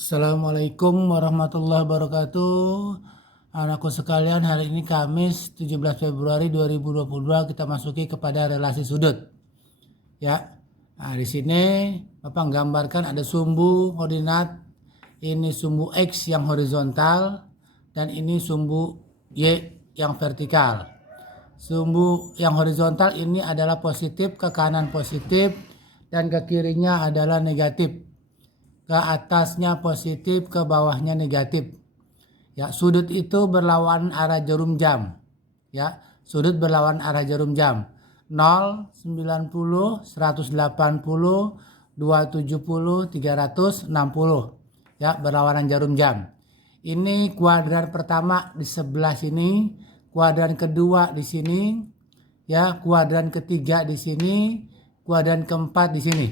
Assalamualaikum warahmatullahi wabarakatuh. Anakku sekalian, hari ini Kamis 17 Februari 2022 kita masuki kepada relasi sudut. Ya. Nah, di sini Bapak gambarkan ada sumbu koordinat. Ini sumbu X yang horizontal dan ini sumbu Y yang vertikal. Sumbu yang horizontal ini adalah positif, ke kanan positif dan ke kirinya adalah negatif. Ke atasnya positif, ke bawahnya negatif. Ya, sudut itu berlawanan arah jarum jam. Ya, sudut berlawanan arah jarum jam. 0, 90, 180, 270, 360. Ya, berlawanan jarum jam. Ini kuadran pertama di sebelah sini, kuadran kedua di sini, ya, kuadran ketiga di sini, kuadran keempat di sini.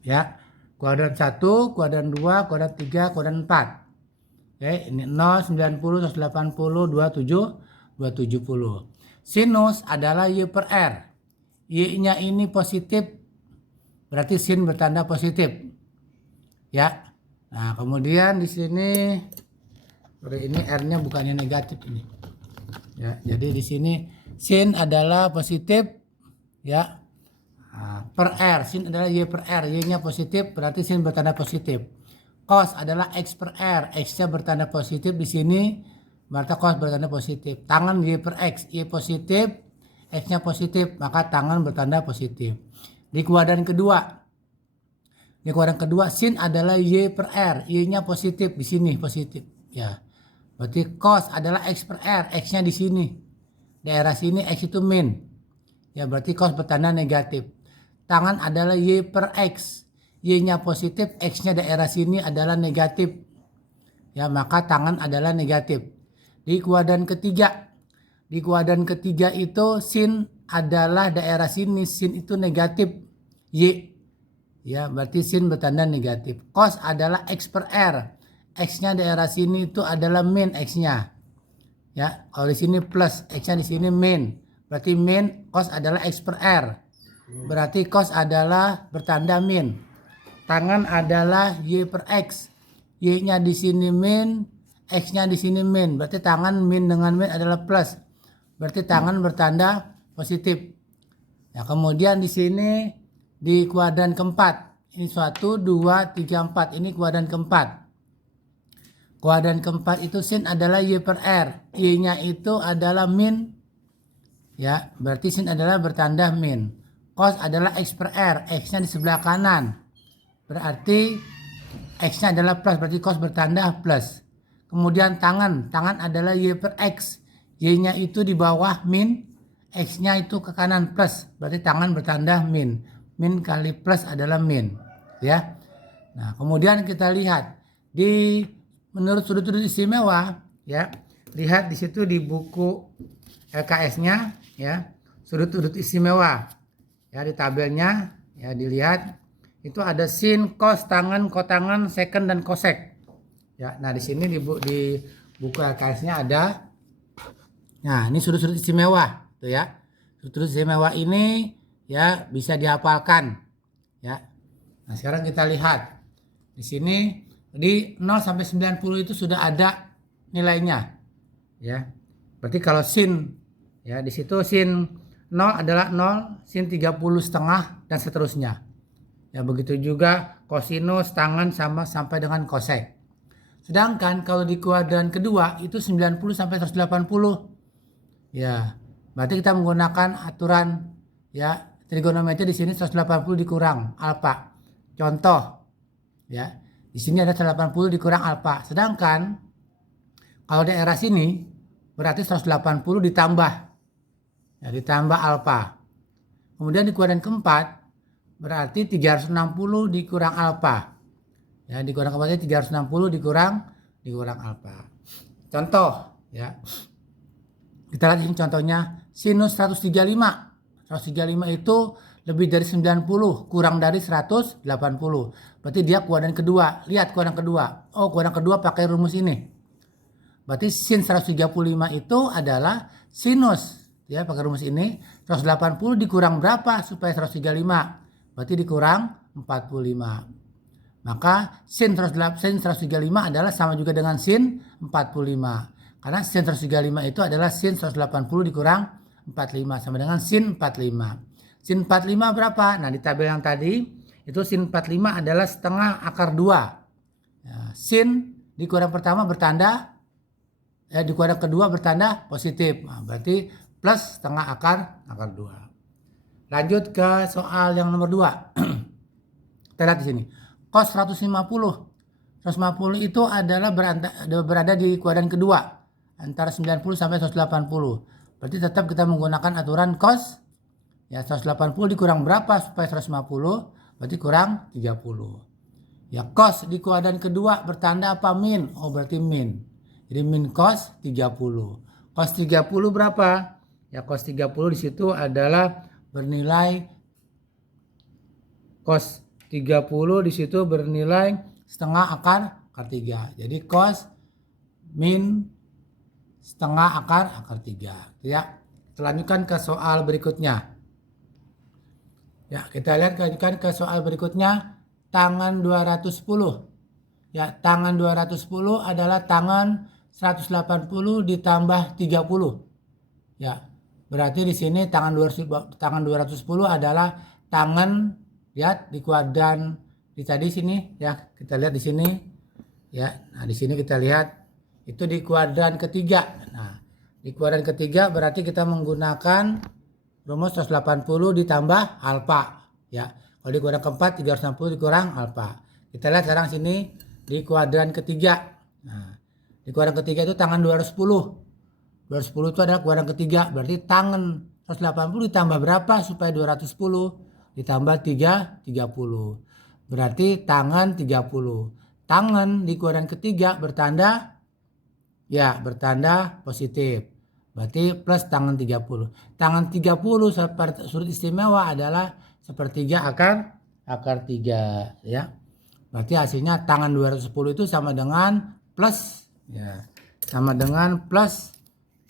Ya. Kuadran 1, kuadran 2, kuadran 3, kuadran 4. Oke, ini 0, 90, 180, 27, 270. Sinus adalah Y per R. Y-nya ini positif, berarti sin bertanda positif. Ya. Nah, kemudian di sini ini R-nya bukannya negatif ini. Ya, jadi di sini sin adalah positif, ya. Per R, sin adalah Y per R, Y-nya positif, berarti sin bertanda positif. Cos adalah X per R, X-nya bertanda positif di sini, berarti cos bertanda positif. Tangan Y per X, Y positif, X-nya positif, maka tangan bertanda positif. Di kuadran kedua, sin adalah Y per R, Y-nya positif di sini, positif. Ya, berarti cos adalah X per R, X-nya di sini, daerah sini X itu min. Ya, berarti cos bertanda negatif. Tangan adalah Y per X. Y-nya positif, X-nya daerah sini adalah negatif. Ya, maka tangan adalah negatif. Di kuadran ketiga. Di kuadran ketiga itu sin adalah daerah sini. Sin itu negatif. Y. Ya, berarti sin bertanda negatif. Cos adalah X per R. X-nya daerah sini itu adalah min X-nya. Ya, kalau di sini plus, X-nya di sini min. Berarti min cos adalah X per R. Berarti cos adalah bertanda min. Tangan adalah Y per X. Y-nya di sini min, X-nya di sini min. Berarti tangan min dengan min adalah plus. Berarti tangan bertanda positif. Ya, kemudian di sini di kuadran keempat. Ini 1, 2, 3, 4. Ini kuadran keempat. Kuadran keempat itu sin adalah Y per R. Y-nya itu adalah min. Ya, berarti sin adalah bertanda min. Cos adalah X per R, X-nya di sebelah kanan. Berarti X-nya adalah plus, berarti cos bertanda plus. Kemudian tangan adalah Y per X. Y-nya itu di bawah min, X-nya itu ke kanan plus, berarti tangan bertanda min. Min kali plus adalah min. Ya. Nah, kemudian kita lihat di menurut sudut-sudut istimewa, ya. Lihat di situ di buku LKS-nya, ya. Sudut-sudut istimewa. Ya, di tabelnya ya dilihat itu ada sin, cos, tangan, kotangan, seken dan kosek. Ya, nah di sini di buku LKS-nya ada. Nah, ini sudut-sudut istimewa, tuh ya. Sudut-sudut istimewa ini ya bisa dihafalkan. Ya. Nah, sekarang kita lihat. Di sini di 0 sampai 90 itu sudah ada nilainya. Ya. Berarti kalau sin ya di situ sin 0 adalah 0, sin 30 setengah dan seterusnya. Ya, begitu juga kosinus, tangan sama sampai dengan kosek. Sedangkan kalau di kuadran kedua itu 90 sampai 180. Ya, berarti kita menggunakan aturan ya trigonometri di sini 180 dikurang alfa. Contoh ya, di sini ada 180 dikurang alfa. Sedangkan kalau daerah sini berarti 180 ditambah. Ya, ditambah alfa. Kemudian di kuadran keempat berarti 360 dikurang alfa. Ya, di kuadran keempatnya 360 dikurang alfa. Contoh ya. Kita lihat ini contohnya sinus 135. 135 itu lebih dari 90 kurang dari 180. Berarti dia kuadran kedua. Lihat kuadran kedua. Oh, kuadran kedua pakai rumus ini. Berarti sin 135 itu adalah sinus. Ya, pakai rumus ini 180 dikurang berapa supaya 135? Berarti dikurang 45. Maka sin 135 adalah sama juga dengan sin 45. Karena sin 135 itu adalah sin 180 dikurang 45 sama dengan sin 45. Sin 45 berapa? Nah, di tabel yang tadi itu sin 45 adalah setengah akar 2. Ya, sin di kuadran pertama bertanda, di kuadran kedua bertanda positif. Nah, berarti plus setengah akar 2. Lanjut ke soal yang nomor 2. Kita lihat di sini. Cos 150 itu adalah berada di kuadran kedua antara 90 sampai 180. Berarti tetap kita menggunakan aturan cos. Ya, 180 dikurang berapa supaya 150? Berarti kurang 30. Ya, cos di kuadran kedua bertanda apa? Min. Oh, berarti min. Jadi min cos 30. Cos 30 berapa? Ya, cos 30 di situ adalah bernilai cos 30 di situ bernilai setengah akar 3. Jadi cos min setengah akar 3. Ya, kita lanjutkan ke soal berikutnya. Ya, kita lanjutkan ke soal berikutnya. Tangan 210. Ya, tangan 210 adalah tangan 180 ditambah 30. Ya, berarti di sini tangan 210 adalah tangan, lihat di kuadran di tadi sini ya, kita lihat di sini ya. Nah, di sini kita lihat itu di kuadran ketiga. Nah, di kuadran ketiga berarti kita menggunakan rumus 180 ditambah alfa ya. Kalau di kuadran keempat 360 dikurang alfa. Kita lihat sekarang sini di kuadran ketiga. Nah, di kuadran ketiga itu tangan 210. 210 itu adalah kuadran ketiga, berarti tangan 180 ditambah berapa supaya 210? Ditambah 30. Berarti tangan 30. Tangan di kuadran ketiga bertanda positif. Berarti plus tangan 30. Tangan 30 sudut istimewa adalah sepertiga akar 3 ya. Berarti hasilnya tangan 210 itu sama dengan plus ya. Sama dengan plus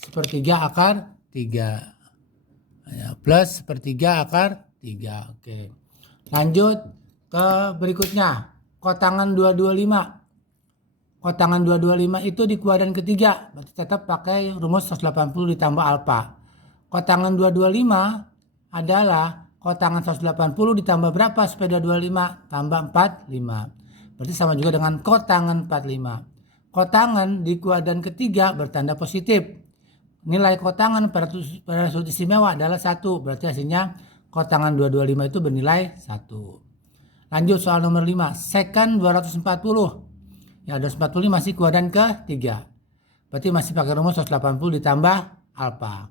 sepertiga akar 3. Ya, plus sepertiga akar 3. Oke. Lanjut ke berikutnya. Kotangan 225. Kotangan 225 itu di kuadran ketiga. Berarti tetap pakai rumus 180 ditambah alfa. Kotangan 225 adalah kotangan 180 ditambah berapa supaya 225? Tambah 45. Berarti sama juga dengan kotangan 45. Kotangan di kuadran ketiga bertanda positif. Nilai kotangan pada sudut istimewa adalah 1. Berarti hasilnya kotangan 225 itu bernilai 1. Lanjut soal nomor 5. Secant 240. Ya, 240 masih kuadran ke-3. Berarti masih pakai rumus 180 ditambah alfa.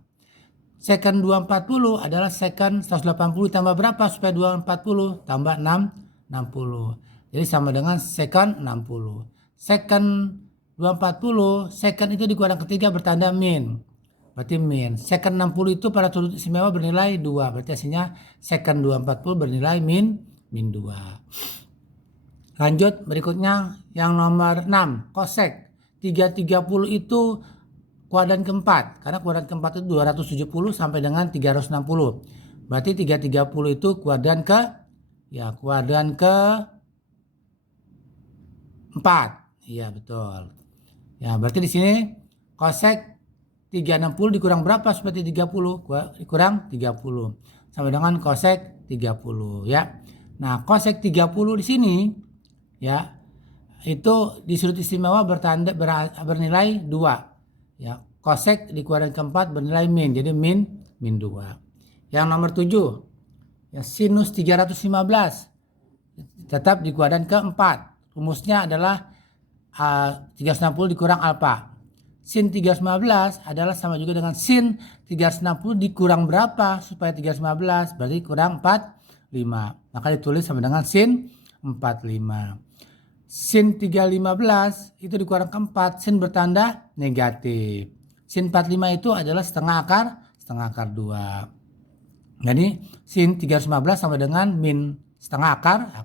Secant 240 adalah secant 180 ditambah berapa supaya 240? Tambah 60. Jadi sama dengan secant 60. Secant 240, secant itu di kuadran ketiga bertanda min. Berarti min. Secant 60 itu pada sudut istimewa bernilai 2. Berarti hasilnya secant 240 bernilai min 2. Lanjut berikutnya yang nomor 6. Kosek 330 itu kuadran keempat. Karena kuadran keempat itu 270 sampai dengan 360. Berarti 330 itu kuadran ke 4. Iya, betul. Ya, berarti di sini kosek 360 dikurang berapa seperti 30? Dikurang 30. Sama dengan kosek 30 ya. Nah, kosek 30 di sini ya, itu di sudut istimewa bernilai 2. Ya, kosek di kuadran keempat bernilai min. Jadi min 2. Yang nomor 7. Ya, sinus 315 tetap di kuadran keempat. Rumusnya adalah 360 dikurang alfa. Sin 315 adalah sama juga dengan sin 360 dikurang berapa supaya 315? Berarti kurang 45. Maka ditulis sama dengan sin 45. Sin 315 itu dikurang keempat, sin bertanda negatif. Sin 45 itu adalah setengah akar 2. Jadi sin 315 sama dengan min setengah akar 2.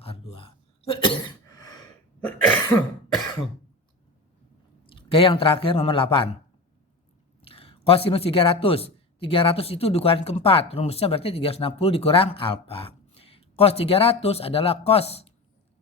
Oke, yang terakhir nomor 8. Kosinus 300. 300 itu di kuadran keempat. Rumusnya berarti 360 dikurang alfa. Cos 300 adalah cos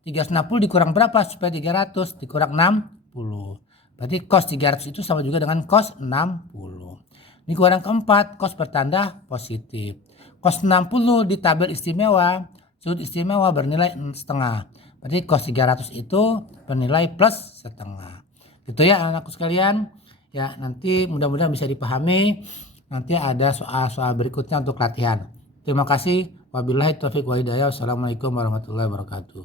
360 dikurang berapa supaya 300? Dikurang 60. Berarti cos 300 itu sama juga dengan cos 60. Ini keluaran keempat, cos bertanda positif. Cos 60 di tabel istimewa, sudut istimewa bernilai setengah. Berarti cos 300 itu bernilai plus setengah. Gitu ya anak-anakku sekalian. Ya, nanti mudah-mudahan bisa dipahami. Nanti ada soal-soal berikutnya untuk latihan. Terima kasih. Wabillahi taufiq wa hidayah. Wassalamualaikum warahmatullahi wabarakatuh.